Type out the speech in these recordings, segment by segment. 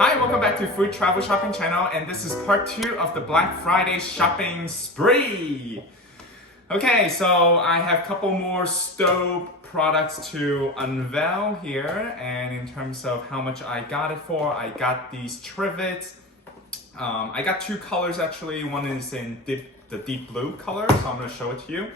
Hi, welcome back to Food Travel Shopping Channel, and this is part 2 of the Black Friday shopping spree. Okay, so I have a couple more STAUB products to unveil here, and in terms of how much I got it for, I got these trivets. I got two colors actually. One is in the deep blue color, so I'm going to show it to you.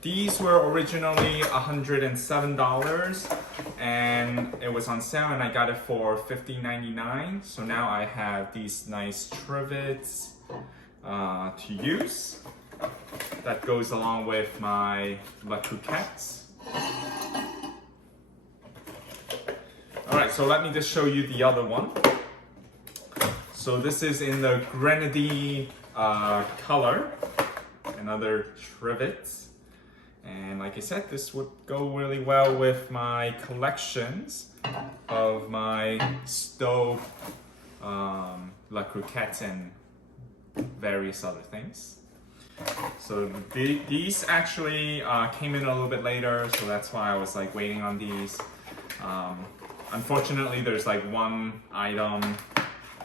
These were originally $107 and it was on sale and I got it for $50.99. So now I have these nice trivets to use. That goes along with my Le Croquettes. Alright, so let me just show you the other one. So this is in the grenadine color, another trivet. And like I said, this would go really well with my collections of my STAUB Le Croquettes and various other things. So these actually came in a little bit later, so that's why I was like waiting on these. Unfortunately, there's like one item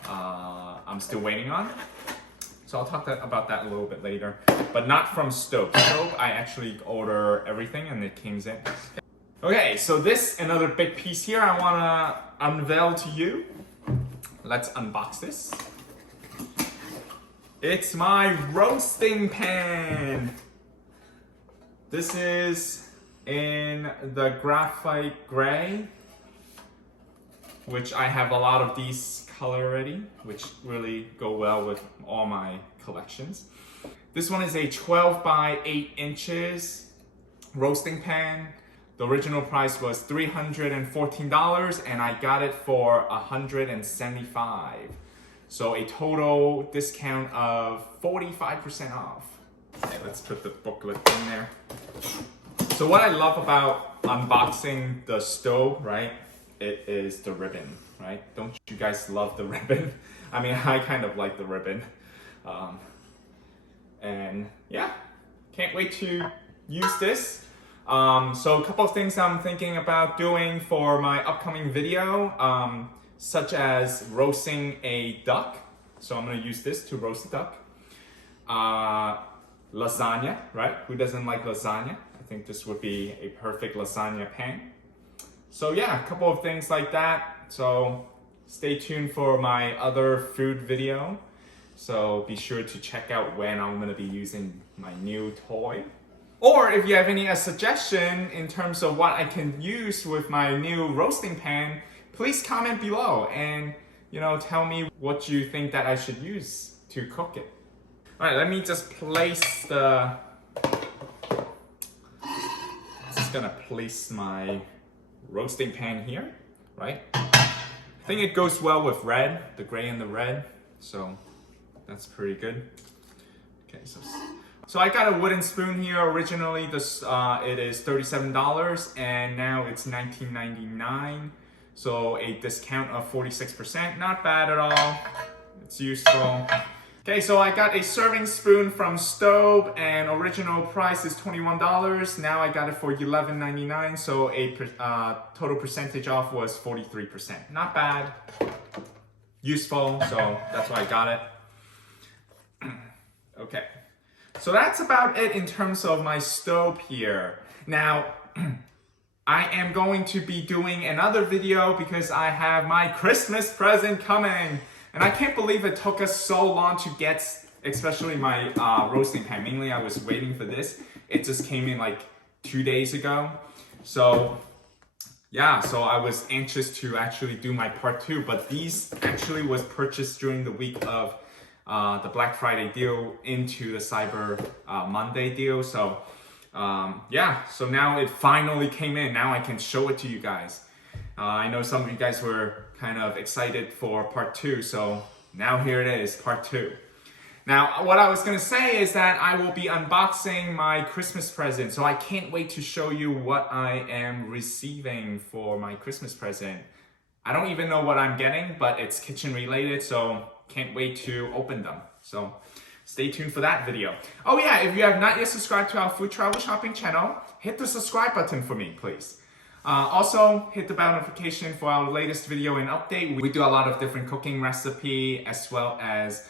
I'm still waiting on. So I'll talk about that a little bit later, but not from STAUB. STAUB, I actually order everything and it comes in. Okay, so this, another big piece here I wanna unveil to you. Let's unbox this. It's my roasting pan. This is in the graphite gray, which I have a lot of these color already, which really go well with all my collections. This one is a 12 by 8 inches roasting pan. The original price was $314 and I got it for $175. So a total discount of 45% off. Okay, let's put the booklet in there. So what I love about unboxing the STAUB, right? It is the ribbon, right? Don't you guys love the ribbon? I mean, I kind of like the ribbon. And yeah, can't wait to use this. So a couple of things I'm thinking about doing for my upcoming video, such as roasting a duck. So I'm gonna use this to roast a duck. Lasagna, right? Who doesn't like lasagna? I think this would be a perfect lasagna pan. So yeah, a couple of things like that. So stay tuned for my other food video. So be sure to check out when I'm gonna be using my new toy. Or if you have any suggestion in terms of what I can use with my new roasting pan, please comment below and tell me what you think that I should use to cook it. All right, let me just place gonna place my roasting pan here, right? I think it goes well with red, the gray and the red, so that's pretty good. Okay, so I got a wooden spoon here. Originally, this it is $37 and now it's $19.99. So a discount of 46%, not bad at all. It's useful. Okay, so I got a serving spoon from STAUB and original price is $21. Now I got it for $11.99, so a total percentage off was 43%. Not bad, useful, so that's why I got it. Okay, so that's about it in terms of my STAUB here. Now, I am going to be doing another video because I have my Christmas present coming. And I can't believe it took us so long to get, especially my roasting pan. Mainly I was waiting for this. It just came in like 2 days ago. So yeah, so I was anxious to actually do my part 2, but these actually was purchased during the week of the Black Friday deal into the Cyber Monday deal. So yeah, so now it finally came in. Now I can show it to you guys. I know some of you guys were kind of excited for part 2, so now here it is, part 2. Now, what I was gonna say is that I will be unboxing my Christmas present, so I can't wait to show you what I am receiving for my Christmas present. I don't even know what I'm getting, but it's kitchen related, so can't wait to open them. So stay tuned for that video. Oh yeah, if you have not yet subscribed to our Food Travel Shopping channel, hit the subscribe button for me, please. Also, hit the bell notification for our latest video and update. We do a lot of different cooking recipe as well as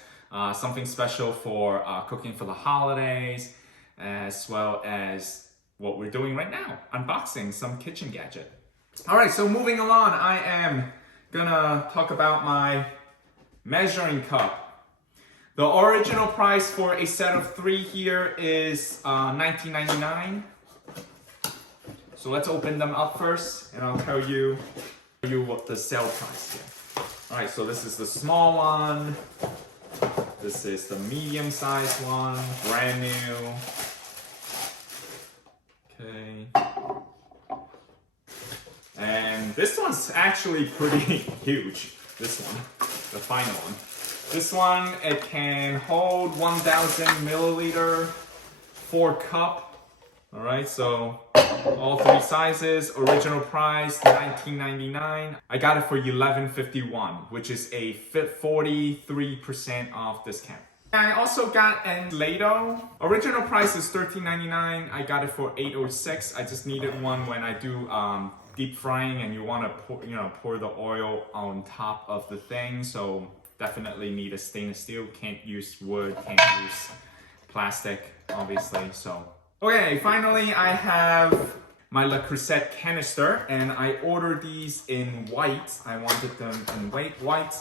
something special for cooking for the holidays, as well as what we're doing right now, unboxing some kitchen gadget. All right, so moving along, I am gonna talk about my measuring cup. The original price for a set of 3 here is $19.99. So let's open them up first, and I'll tell you what the sale price here. All right, so this is the small one. This is the medium-sized one, brand new. Okay. And this one's actually pretty huge. This one, the final one. This one, it can hold 1,000 milliliter, 4 cup. All right, so all 3 sizes, original price $19.99. I got it for $11.51, which is a 43% off discount. I also got an Play-Doh. Original price is $13.99. I got it for $8.06. I just needed one when I do deep frying and you want to pour the oil on top of the thing. So definitely need a stainless steel. Can't use wood. Can't use plastic, obviously. So. Okay, finally I have my Le Creuset canister, and I ordered these in white. I wanted them in white.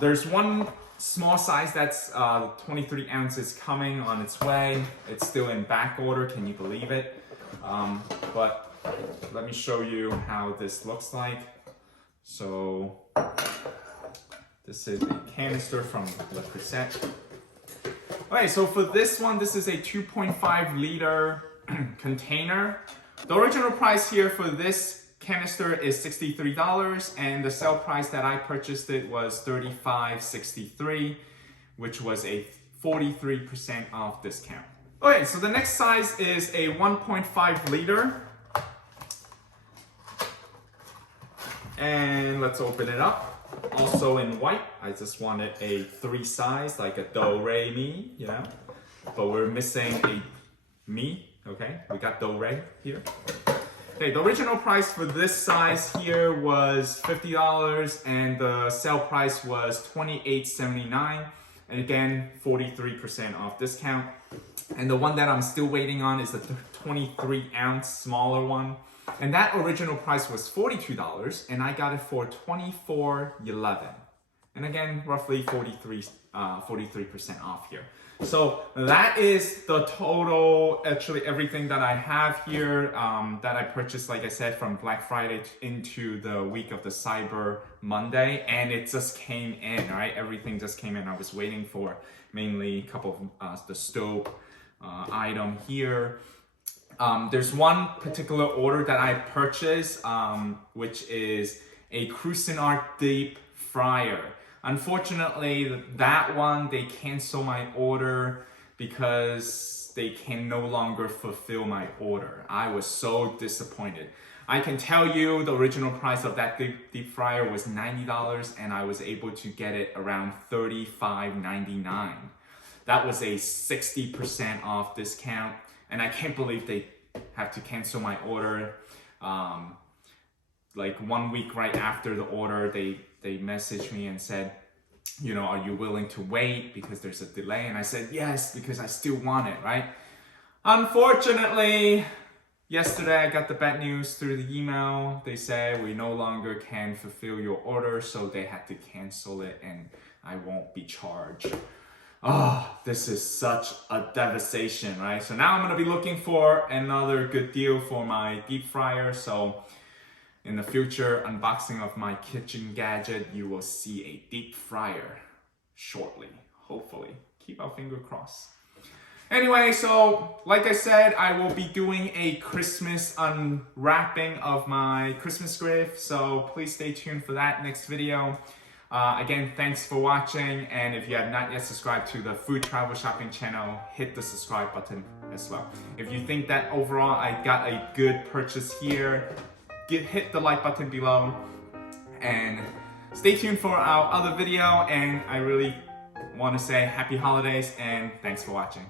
There's one small size that's 23 ounces coming on its way. It's still in back order, can you believe it? But let me show you how this looks like. So this is a canister from Le Creuset. Okay, so for this one, this is a 2.5 liter container. The original price here for this canister is $63, and the sale price that I purchased it was $35.63, which was a 43% off discount. Okay, so the next size is a 1.5 liter. And let's open it up. Also in white. I just wanted a 3 size, like a do, re, mi, you know. But we're missing a mi, okay? We got do, re here. Okay, the original price for this size here was $50, and the sale price was $28.79. And again, 43% off discount. And the one that I'm still waiting on is the 23 ounce smaller one. And that original price was $42, and I got it for $24.11. And again, roughly 43% off here. So that is the total, actually everything that I have here that I purchased, like I said, from Black Friday into the week of the Cyber Monday. And it just came in, right? Everything just came in. I was waiting for mainly a couple of the STAUB item here. There's one particular order that I purchased, which is a Cuisinart deep fryer. Unfortunately, that one, they canceled my order because they can no longer fulfill my order. I was so disappointed. I can tell you the original price of that deep fryer was $90, and I was able to get it around $35.99. That was a 60% off discount. And I can't believe they have to cancel my order. Like 1 week right after the order, they messaged me and said, you know, are you willing to wait because there's a delay? And I said, yes, because I still want it, right? Unfortunately, yesterday I got the bad news through the email. They said we no longer can fulfill your order, so they had to cancel it and I won't be charged. Oh, this is such a devastation, right? So now I'm gonna be looking for another good deal for my deep fryer. So in the future unboxing of my kitchen gadget, you will see a deep fryer shortly, hopefully. Keep our finger crossed. Anyway, so like I said, I will be doing a Christmas unwrapping of my Christmas gift. So please stay tuned for that next video. Again, thanks for watching, and if you have not yet subscribed to the Food Travel Shopping channel, hit the subscribe button as well. If you think that overall I got a good purchase here, hit the like button below, and stay tuned for our other video, and I really want to say happy holidays and thanks for watching.